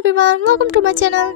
everyone, welcome to my channel.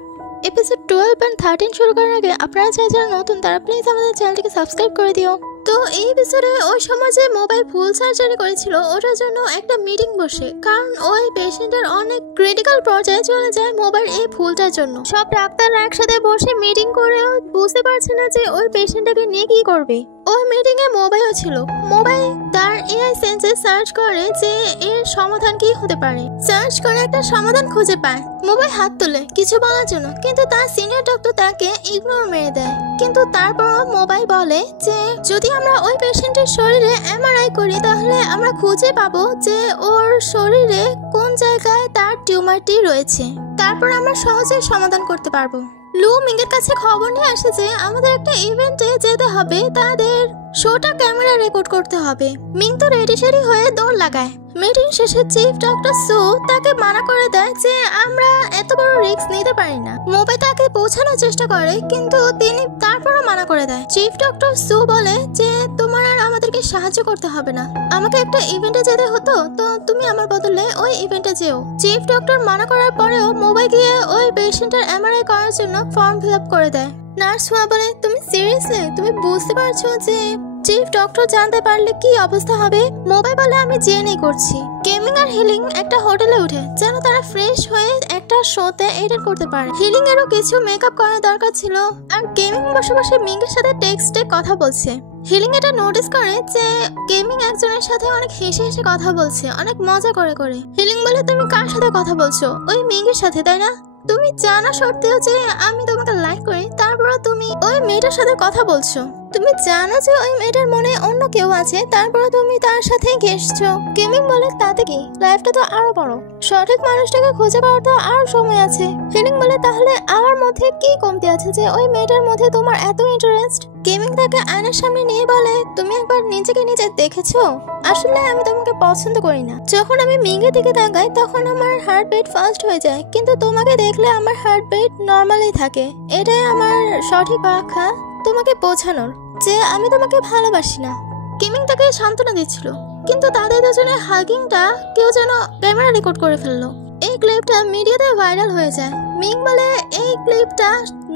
Episode 12 and 13 শুরু করার আগে আপনারা যারা নতুন তারা প্লিজ আমাদের চ্যানেলটিকে সাবস্ক্রাইব করে দিও। তো এই এপিসোডে ওই সময় যে মোবাইল ফুল সার্জারি করেছিল ওটার জন্য একটা মিটিং বসে, কারণ ওই পেশেন্টের অনেক ক্রিটিক্যাল পর্যায়ে চলে যায় মোবাইল এই ফুলটার জন্য। সব ডাক্তাররা একসাথে বসে মিটিং করেও বুঝতে পারছে না যে ওই পেশেন্টটাকে নিয়ে কি করবে। ওই মিটিং এ মোবাইলও ছিল। মোবাইল তার এআই সেন্সে সার্চ করে যে এর সমাধান কি হতে পারে। সার্চ করে একটা সমাধান খুঁজে পায়। মোবাইল হাত তোলে কিছু বলার জন্য, কিন্তু তার সিনিয়র ডক্টর তাকে ইগনোর মেরে দেয়। কিন্তু তারপরও মোবাইল বলে যে যদি আমরা ওই পেশেন্টের শরীরে এমআরআই করি তাহলে আমরা খুঁজে পাবো যে ওর শরীরে কোন জায়গায় তার টিউমারটি রয়েছে। তারপর আমরা সহজেই সমাধান করতে পারবো। লু মিংয়ের কাছে খবর নিয়ে আসে যে আমাদের একটা ইভেন্টে যেতে হবে, তাদের শোটা ক্যামেরা রেকর্ড করতে হবে। মিং তো রেডি সেডি হয়ে দৌড় লাগায়। মিটিং শেষে চিফ ডক্টর সু তাকে মানা করে দেয় যে আমরা এত বড় রিস্ক নিতে পারি না। মোবাইল তাকে পৌঁছানোর চেষ্টা করে, কিন্তু তিনি তারপরও মানা করে দেয়। চিফ ডক্টর সু বলে যে তোমার আর আমাদেরকে সাহায্য করতে হবে না, আমাকে একটা ইভেন্টে যেতে হতো, তো তুমি আমার বদলে ওই ইভেন্টে যেও। চিফ ডক্টর মানা করার পরেও মোবাইল গিয়ে ওই পেশেন্টের এমআরআই করার জন্য ফর্ম ফিল আপ করে দেয়। নার্স হুয়া বলে তুমি সিরিয়াসলি তুমি বুঝতে পারছো যে চিফ ডক্টর জানতে পারলে কি অবস্থা হবে? মোবাইল বলে আমি জেনেই করছি। গেমিং আর হিলিং একটা হোটেলে উঠে যেন তারা ফ্রেশ হয়ে একটা শোতে এডিট করতে পারে। হিলিং এরও কিছু মেকআপ করার দরকার ছিল, আর গেমিং বসে বসে মিংয়ের সাথে টেক্সটে কথা বলছে। হিলিং এটা নোটিস করে যে গেমিং একজনের সাথে অনেক হেসে হেসে কথা বলছে, অনেক মজা করে করে। হিলিং বলে তুমি কার সাথে কথা বলছো? ওই মিংয়ের সাথে, তাই না? তুমি জানা সত্ত্বেও যে আমি তোমাকে লাইক করি, তারপরও তুমি ওই মেয়েটার সাথে কথা বলছো। তুমি জানো যে ওই মেয়েটার মনে অন্য কেউ আছে, তারপরে তুমি তার সাথে ঘেসছো। গেমিং বলে তাতে কি, লাইফটা তো আরো বড়, সঠিক মানুষটাকে খুঁজে পাওয়ার তো আরো সময় আছে। হিলিং বলে তাহলে আমার মধ্যে কি কমতি আছে যে ওই মেয়েটার মধ্যে তোমার এত ইন্টারেস্ট? গেমিং তাকে আয়নার সামনে নিয়ে বলে তুমি একবার নিজেকে নিজে দেখেছো? আসলে আমি তোমাকে পছন্দ করি না। যখন আমি মিংয়ের দিকে তাকাই তখন আমার হার্টবিট ফাস্ট হয়ে যায়, কিন্তু তোমাকে দেখলে আমার হার্টবিট নর্মালি থাকে। এটাই আমার সঠিক ব্যাখ্যা তোমাকে বোঝানোর যে আমি তোমাকে ভালোবাসি না। গেমিং তাকে সান্ত্বনা দিচ্ছিল, কিন্তু তাদের দুজনের হাগিংটা কেউ যেন ক্যামেরা রেকর্ড করে ফেললো। এই ক্লিপটা মিডিয়াতে ভাইরাল হয়ে যায়। মিং বলে এই ক্লিপটা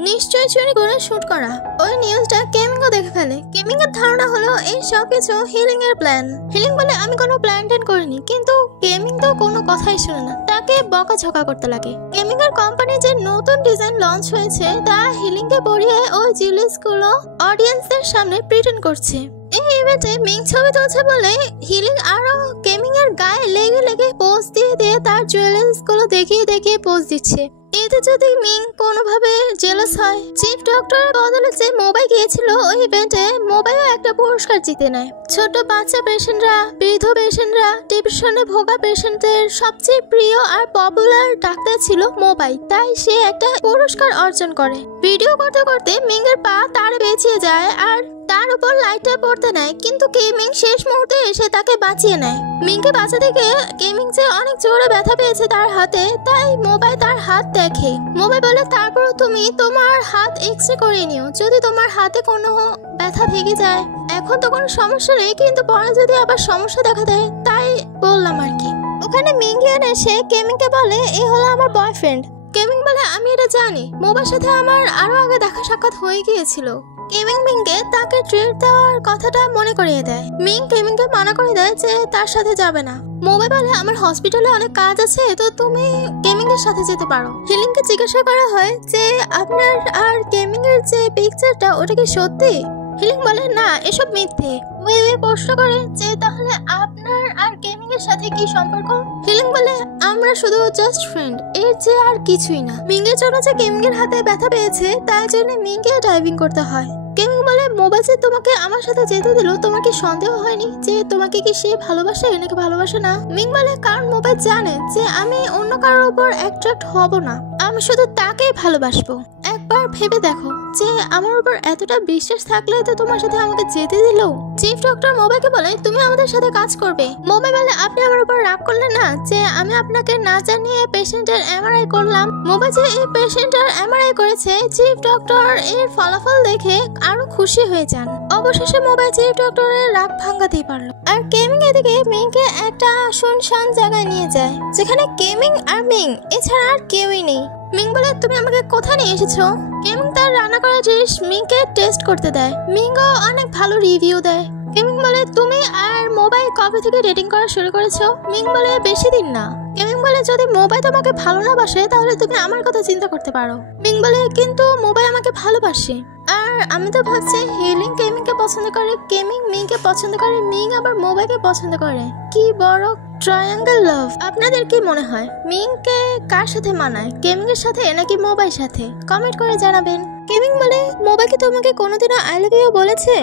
নিশ্চয়ই চুরি করে শুট করা। ওই নিউজটা গেমিংও দেখে ফেলে। গেমিং এর ধারণা হলো এই সব কিছু হিলিং এর প্ল্যান। হিলিং বলে আমি কোনো প্ল্যান করিনি, কিন্তু গেমিং তো কোনো কথাই শুনে না, তাকে বকাঝকা করতে লাগে। গেমিং এর কোম্পানি যে নতুন ডিজাইন লঞ্চ হয়েছে তা হিলিং কে পরিয়ে ওই জুয়েলার্স গুলো অডিয়েন্সদের সামনে প্রেজেন্ট করছে। এই ইভেন্টে মিং ছবি তুলছে বলে হিলিং আরো গেমিং এর গায়ে লেগে লেগে পোজ দিয়ে দিয়ে তার জুয়েলার্স গুলো দেখিয়ে দেখিয়ে পোজ দিচ্ছে। এতে যদি মিং কোনোভাবে জেলাস হয়, চিফ ডক্টরের বদলে যে মোবাইল গিয়েছিল ওই ইভেন্টে, মোবাইলও একটা পুরস্কার জিতে নেয়। ছোট বাচ্চা পেশেন্টরা, বৃদ্ধ পেশেন্টরা, ডিপ্রেশনে ভোগা পেশেন্টদের সবচেয়ে প্রিয় আর পপুলার ডাক্তার ছিল মোবাইল, তাই সে একটা পুরস্কার অর্জন করে। ভিডিও করতে করতে মিং এর পা তারে বেঁচিয়ে যায় আর তার উপর লাইটটা পড়তে নেয়, কিন্তু গেমিং শেষ মুহূর্তে এসে তাকে বাঁচিয়ে নেয়। মিংকে বাঁচাতে গিয়ে গেমিং যে অনেক জোরে ব্যথা পেয়েছে তার হাতে, তাই মোবাইল তার হাত দেখে। মোবাইল বলে তারপর তুমি তোমার হাত এক্সরে করে নিও, যদি তোমার হাতে কোনো ব্যথা থেকে যায়। এখন তো কোনো সমস্যা নেই, কিন্তু পরে যদি আবার সমস্যা দেখা দেয়, তাই বললাম আর কি। ওখানে মিংগিয়ান এসে গেমিংকে বলে এই হলো আমার বয়ফ্রেন্ড। গেমিং বলে আমি এটা জানি, মোবাইলের সাথে আমার আরো আগে দেখা সাক্ষাৎ হয়ে গিয়েছিল। গেমিং মিংকে তাকে ট্রিট দেওয়ার কথাটা মনে করিয়ে দেয়। মিং গেমিংকে মানা করে দেয় যে তার সাথে যাবে না। মোবাইল বলে আমার হসপিটালে অনেক কাজ আছে, তো তুমি গেমিং এর সাথে যেতে পারো। হিলিংকে জিজ্ঞাসা করা হয় যে আপনার আর গেমিং এর যে পিকচারটা ওটা কি সত্যি? হিলিং বলে না, এসব মিথ্যে। ওই প্রশ্ন করে যে তাহলে আপনার আর গেমিং এর সাথে কি সম্পর্ক? হিলিং বলে আমরা শুধু জাস্ট ফ্রেন্ড, এর যে আর কিছুই না। মিং এর জন্য যে গেমিং এর হাতে ব্যথা পেয়েছে তার জন্য মিংকে ড্রাইভিং করতে হয়। গেমিং বলে মোবাইল যে তোমাকে আমার সাথে যেতে দিল, তোমার কি সন্দেহ হয়নি যে তোমাকে কি সে ভালোবাসে নাকি ভালোবাসে না? মিং বলে কারণ মোবাইল জানে যে আমি অন্য কারোর উপর অ্যাট্রাক্ট হব না, আমি শুধু তাকেই ভালোবাসবো। একবার ভেবে দেখো যে আমার উপর এতটা বিশ্বাস থাকলে তো তোমার সাথে আমাকে যেতে দিল। চিফ ডক্টর মোবাইলকে বলে তুমি আমাদের সাথে কাজ করবে। মোবাইল বলে আপনি আমার উপর রাগ করলেন না যে আমি আপনাকে না জানিয়ে পেশেন্টের এমআরআই করলাম। মোবাইল যে এই পেশেন্টের এমআরআই করেছে, চিফ ডক্টর এর ফলাফল দেখে আরো খুশি হয়ে যান। অবশেষে মোবাইল চিফ ডক্টরের রাগ ভাঙাতেই পারলো। আর গেমিং এদিকে মিংকে একটা শুনশান জায়গায় নিয়ে যায় যেখানে কেমিং আর মিং এছাড়া আর কেউই নেই। মিং বলে তুমি আমাকে কোথায় নিয়ে এসেছো? কেমিং তার রান্না করা জিনিস মিংকে টেস্ট করতে দেয়। মিংও অনেক ভালো রিভিউ দেয়। কেমিং বলে তুমি আর মোবাইল কবে থেকে ডেটিং করা শুরু করেছো? মিং বলে বেশি দিন না। কেমিং বলে যদি মোবাইল তোমাকে ভালো না বাসে তাহলে তুমি আমার কথা চিন্তা করতে পারো। মিং বলে কিন্তু মোবাইল আমাকে ভালোবাসে আর আমি তো ভাবছি হিলিং কেমিংকে পছন্দ করে, কেমিং মিংকে পছন্দ করে, মিং আবার মোবাইলকে পছন্দ করে। কি বড় ট্রায়াঙ্গেল লাভ। আপনাদের কি মনে হয় মিংকে কার সাথে মানায়, কেমিং এর সাথে নাকি মোবাইল সাথে? কমেন্ট করে জানাবেন। কেমিং বলে মোবাইলকে তোমাকে কোনোদিনও আই লাভ ইউ বলেছে?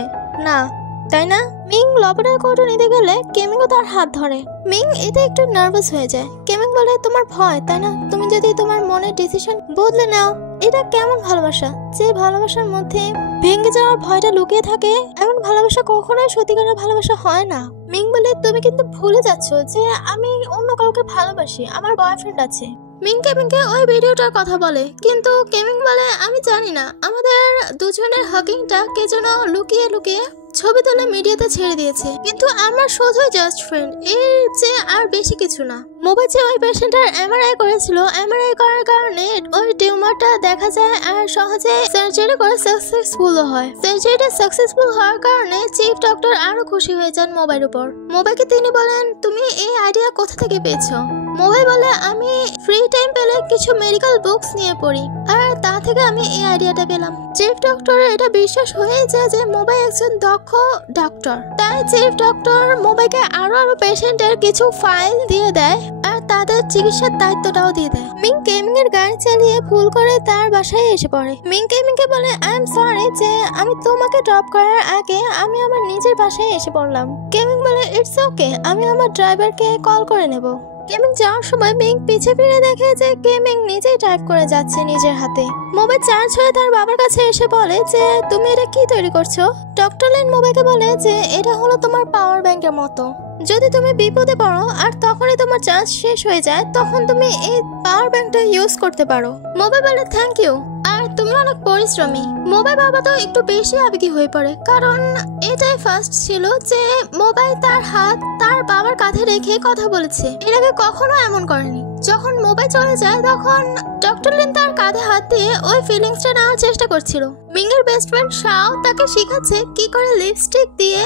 না, তাই না? মিং লবণের কৌটো নিতে গেলে কেমিংও তার হাত ধরে। মিং এতে একটু নার্ভাস হয়ে যায়। কেমিং বলে তোমার ভয়, তাই না? তুমি যদি তোমার মনের ডিসিশন বদলে নাও। এটা কেমন ভালোবাসা, যে ভালোবাসার মধ্যে ভেঙে যাওয়ার ভয়টা লুকিয়ে থাকে? এমন ভালোবাসা কখনোই সত্যিকারের ভালোবাসা হয় না। মিং বলে তুমি কিন্তু ভুলে যাচ্ছ যে আমি অন্য কাউকে ভালোবাসি, আমার বয়ফ্রেন্ড আছে। মিং কেমিংকে ওই ভিডিওটার কথা বলে, কিন্তু কেমিং বলে আমি জানি না আমাদের দুজনের হাগিংটা কে যেন লুকিয়ে লুকিয়ে ছবি তুলে মিডিয়াতে ছেড়ে দিয়েছে, কিন্তু আমরা শুধুই জাস্ট ফ্রেন্ড, এর যে আর বেশি কিছু না। মোবাইল যে ওই পেশেন্টার এমআরআই করেছিল, এমআরআই করার কারণে ওই টিউমারটা দেখা যায় আর সহজে সার্জারি করে সাকসেসফুল হয়। সার্জারিটা সাকসেসফুল হওয়ার কারণে চিফ ডক্টর আরো খুশি হয়ে যান মোবাইল উপর। মোবাইলকে তিনি বলেন তুমি এই আইডিয়া কোথা থেকে পেয়েছো? মোবাইল বলে আমি ফ্রি টাইম পেলে কিছু মেডিকেল বুকস নিয়ে পড়ি আর তা থেকে আমি এই আইডিয়াটা পেলাম। চিফ ডক্টরের এটা বিশ্বাস হয়ে যায় যে মোবাইল একজন দক্ষ ডাক্তার, তাই চিফ ডক্টর মোবাইলকে আরো পেশেন্টের কিছু ফাইল দিয়ে দেয় আর তাদের চিকিৎসার দায়িত্বটাও দিয়ে দেয়। মিং কেমিং এর গাড়ি চালিয়ে ভুল করে তার বাসায় এসে পড়ে। মিং কেমিংকে বলে আই এম সরি যে আমি তোমাকে ড্রপ করার আগে আমি আমার নিজের বাসায় এসে পড়লাম। কেমিং বলে ইটস ওকে, আমি আমার ড্রাইভারকে কল করে নেব। কেমিং যাওয়ার সময় মিং পিছে ফিরে দেখে যে কেমিং নিজেই ড্রাইভ করে যাচ্ছে নিজের হাতে। মোবাইল চার্জ হয়ে তার বাবার কাছে এসে বলে যে তুমি এটা কি তৈরি করছো? ডক্টর লিন মোবাইলকে বলে যে এটা হলো তোমার পাওয়ার ব্যাংকের মতো, যদি তুমি বিপদে পড়ো আর তখনই তোমার চার্জ শেষ হয়ে যায় তখন তুমি এই পাওয়ার ব্যাংকটা ইউজ করতে পারো। মোবাইল বলে থ্যাংক ইউ, আর তুমি অনেক পরিশ্রমী। মোবাইল বাবা তো একটু বেশি আবেগী হয়ে পড়ে, কারণ এটাই ফার্স্ট ছিল যে মোবাইল তার হাত তার বাবার কাঁধে রেখে কথা বলেছে। এর আগে কখনো এমন করেনি। যখন মোবাইল চলে যায় তখন ডক্টর লিন তার কাঁধে হাত দিয়ে ওই ফিলিংসটা নেওয়ার চেষ্টা করছিল। মিং এর বেস্ট ফ্রেন্ড শাও তাকে শেখাচ্ছে কি করে লিপস্টিক দিয়ে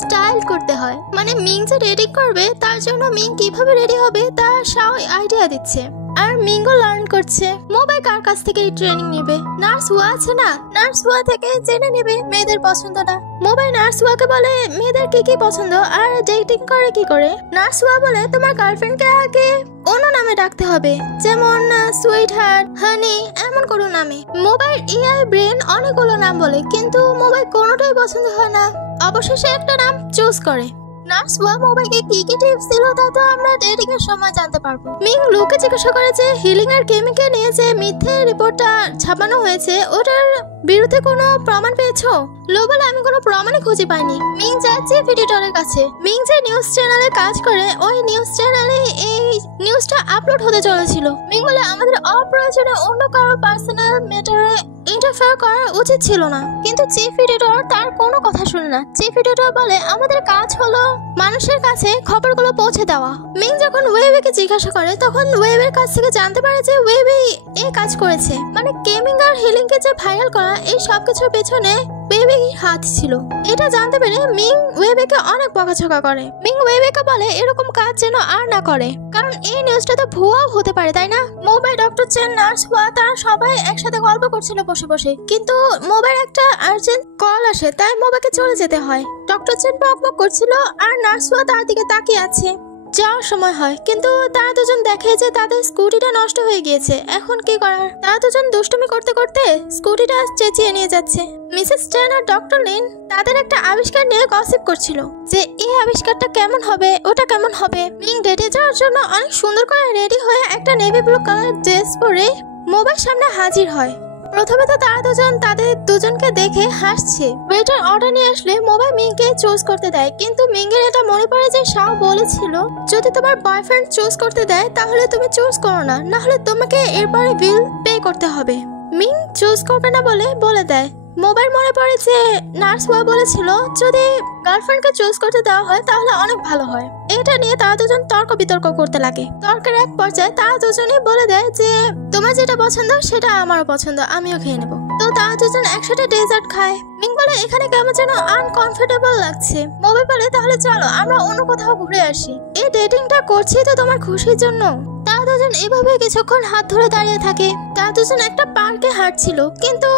স্টাইল করতে হয়, মানে মিং যে রেডি করবে তার জন্য মিং কিভাবে রেডি হবে তা শাও আইডিয়া দিচ্ছে। আর মিঙ্গো লার্ন করছে মোবাইল কার কাছ থেকে এই ট্রেনিং নেবে। নার্স ওয়া আছে না, নার্স ওয়া থেকে জেনে নেবে মেয়েদের পছন্দটা। মোবাইল নার্স ওয়াকে বলে মেয়েদের কি কি পছন্দ আর ডেটিং করে কি করে। নার্স ওয়া বলে তোমার গার্লফ্রেন্ডকে আগে অন্য নামে ডাকতে হবে, যেমন সুইট হার্ট, হানি, এমন কোনো নামে। মোবাইল এআই ব্রেন অনেকগুলো নাম বলে, কিন্তু মোবাইল কোনোটাই পছন্দ হয় না। অবশেষে একটা নাম চুজ করে। নার্স ওয়া মোবাইলকে কি কি টিপস দিল তা তো আমরা ডেটিং এর সময় জানতে পারবো। মিং লুকে জিজ্ঞাসা করে যে হিলিং আর কেমিংকে নিয়ে যে মিথ্যে রিপোর্টটা ছাপানো হয়েছে ওটার বিরুদ্ধে কোনো প্রমাণ পেয়েছো? লো বলে আমি কোনো প্রমাণই খুঁজে পাইনি। মিং যাচ্ছে এডিটরের কাছে। মিং যে নিউজ চ্যানেলে কাজ করে ওই নিউজ চ্যানেলে এই নিউজটা আপলোড হতে চলেছিল। মিং বলে আমাদের অপ্রয়োজনে অন্য কারো পার্সোনাল ম্যাটারে ইন্টারফেয়ার করা উচিত ছিল না, কিন্তু চিফ এডিটর তার কোনো কথা শুনে না। চিফ এডিটর বলে আমাদের কাজ হলো মানুষের কাছে খবরগুলো পৌঁছে দেওয়া। মিং যখন ওয়েবেকে জিজ্ঞাসা করে তখন ওয়েবের কাছ থেকে জানতে পারে যে ওয়েবে এই কাজ করেছে, মানে কেমিং আর হিলিংকে যে ভাইরাল করা এই সবকিছুর পেছনে ওয়েবের হাত ছিল। এটা জানতে পেরে মিং ওয়েবেকে অনেক বকাঝকা করে। মিং ওয়েবেকে বলে এরকম কাজ যেন আর না করে, কারণ এই নিউজটা তো ভুয়াও হতে পারে, তাই না? মোবাইল, ডক্টর চেন, নার্স ওয়া তারা সবাই একসাথে গল্প করছিল বসে বসে, কিন্তু মোবাইল একটা আর্জেন্ট কল আসে তাই মোবাইলকে চলে যেতে হয়। ডক্টর চেন বকবক করছিল আর নার্স ওয়া তার দিকে তাকিয়ে আছে। যাওয়ার সময় হয়, কিন্তু তারা দুজন দেখে যে তাদের স্কুটিটা নষ্ট হয়ে গিয়েছে। এখন কি করার? তারা দুজন দুষ্টুমি করতে করতে স্কুটিটা চেঁচিয়ে নিয়ে যাচ্ছে। মিসেস টেন আর ডক্টর লিন তাদের একটা আবিষ্কার নিয়ে গসিপ করছিল যে এই আবিষ্কারটা কেমন হবে, ওটা কেমন হবে। মিং ডেটে যাওয়ার জন্য অনেক সুন্দর করে রেডি হয়ে একটা নেভি ব্লু কালার ড্রেস পরে মোবাইল সামনে হাজির হয়। প্রথমে তো তারা দুজন তাদের দুজনকে দেখে হাসছে। ওয়েটার অর্ডার নিয়ে আসলে মোবাইল মিংকে চুজ করতে দেয়, কিন্তু মিংয়ের এটা মনে পড়ে যে শাও বলেছিল যদি তোমার বয়ফ্রেন্ড চুজ করতে দেয় তাহলে তুমি চুজ করো না, না হলে তোমাকে এরপরে বিল পে করতে হবে। মিং চুজ করবে না বলে দেয়। মোবাইল মনে পড়ে যে নার্স ওয়া বলেছিল যদি গার্লফ্রেন্ডকে চুজ করতে দেওয়া হয় তাহলে অনেক ভালো হয়। এটা নিয়ে তারা দুজন তর্ক বিতর্ক করতে লাগে। তর্কের এক পর্যায়ে তারা দুজনেই বলে দেয় যে তোমার যেটা পছন্দ সেটা আমারও পছন্দ, আমিও খেয়ে নেবো। তো তারা দুজন একসাথে ডেজার্ট খায়। মিং বলে এখানে কেমন যেন আনকমফোর্টেবল লাগছে। মোবাইল বলে তাহলে চলো আমরা অন্য কোথাও ঘুরে আসি, এই ডেটিংটা করছি তো তোমার খুশির জন্য। তারা দুজন এভাবে কিছুক্ষণ হাত ধরে দাঁড়িয়ে থাকে। তারা দুজন একটা পার্কে হাঁটছিল, কিন্তু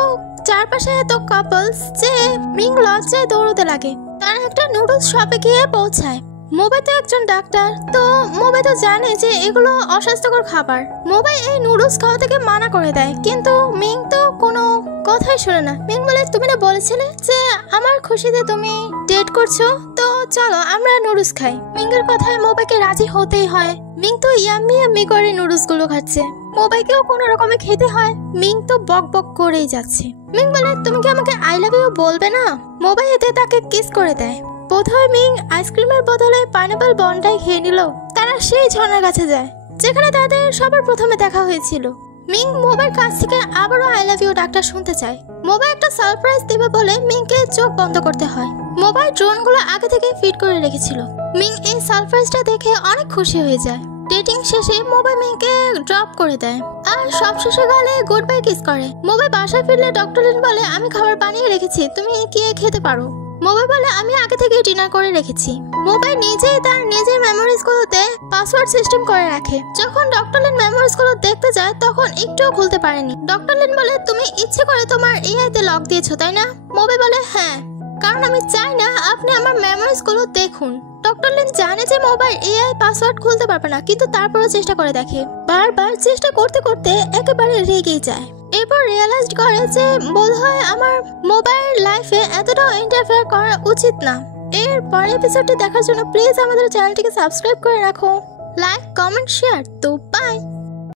চারপাশে এত কাপলস যে মিং লজ্জায় দৌড়তে লাগে। তারা একটা নুডলস শপে গিয়ে পৌঁছায়। মোবাই তো একজন ডাক্তার, তো মোবাই তো জানে যে এগুলো অস্বাস্থ্যকর খাবার। মোবাই এই নুডলস খাওয়া থেকে মানা করে দেয়, কিন্তু মিং তো কোনো কথাই শোনে না। মিং বলে তুমি না বলেছিলে যে আমার খুশিতে তুমি ডেট করছো, তো চলো আমরা নুডলস খাই। মিংয়ের কথায় মোবাইকে রাজি হতেই হয়। মিং তো ইয়াম্মি ইয়াম্মি করে নুডলস গুলো খাচ্ছে, মোবাইকেও কোনো রকমে খেতে হয়। মিং তো বক বক করেই যাচ্ছে। মিং বলে তুমি কি আমাকে আই লাভ ইউ বলবে না? মোবাইল এতে তাকে কিস করে দেয়। বোধহয় মিং আইসক্রিমের বদলে পাইনাপল বনটাই খেয়ে নিল। তারা সেই ঝর্ণার কাছে যায় যেখানে তাদের সবার প্রথমে দেখা হয়েছিল। মিং মোবাইল কাছ থেকে আবারও আই লাভ ইউ ডাকটা শুনতে চায়। মোবাইল একটা সারপ্রাইজ দেবে বলে মিংকে চোখ বন্ধ করতে হয়। মোবাইল ড্রোনগুলো আগে থেকে ফিট করে রেখেছিল। মিং এই সারপ্রাইজটা দেখে অনেক খুশি হয়ে যায়। ডেটিং শেষে মোবাইল মিংকে ড্রপ করে দেয় আর সব শেষে গালে গুড বাই কিস করে। মোবাইল বাসায় ফিরলে ডক্টর লিন বলে আমি খাবার বানিয়ে রেখেছি, তুমি গিয়ে খেতে পারো। মোবাইল বলে আমি আগে থেকে ডিনার করে রেখেছি। মোবাইল নিজেই তার নিজের মেমোরিজগুলোতে পাসওয়ার্ড সিস্টেম করে রাখে। যখন ডক্টর লিন মেমোরিজগুলো দেখতে যায় তখন একটুও খুলতে পারেনি। ডক্টর লিন বলে তুমি ইচ্ছে করে তোমার এআইতে লক দিয়েছো তাই না? মোবাইল বলে হ্যাঁ, কারণ আমি চাই না আপনি আমার মেমোরিজগুলো দেখুন। ডক্টর লিন জানে যে মোবাইল এআই পাসওয়ার্ড খুলতে পারবে না, কিন্তু তারপরও চেষ্টা করে দেখে। বারবার চেষ্টা করতে করতে একেবারে রেগেই যায়। এরপর রিয়েলাইজ করে যে বোধহয় আমার মোবাইল লাইফে এতটাও ইন্টারফেয়ার করা উচিত না। এর পরের এপিসোডটি দেখার জন্য প্লিজ আমাদের চ্যানেলটিকে সাবস্ক্রাইব করে রাখো। Like, comment, share. তো বাই।